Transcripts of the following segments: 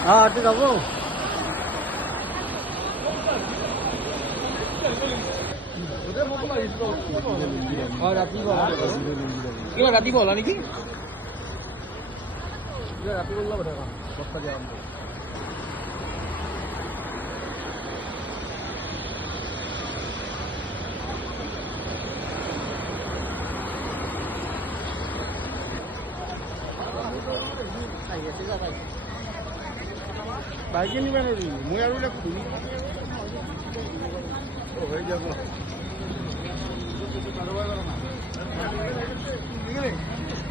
हाँ ठीक है वो राती बोला नहीं कि राती बोलना पड़ेगा बस्ता जाम বাইক নিবা নি মই আৰু এটা খুলি হৈ যাব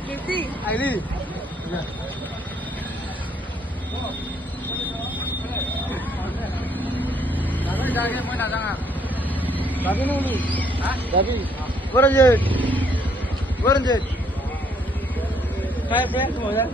কিতি আইলি যাবি যাগে মই না জানা যাবি নি হ্যাঁ যাবি গরঞ্জিত কাই ফ্রেন্ড মজা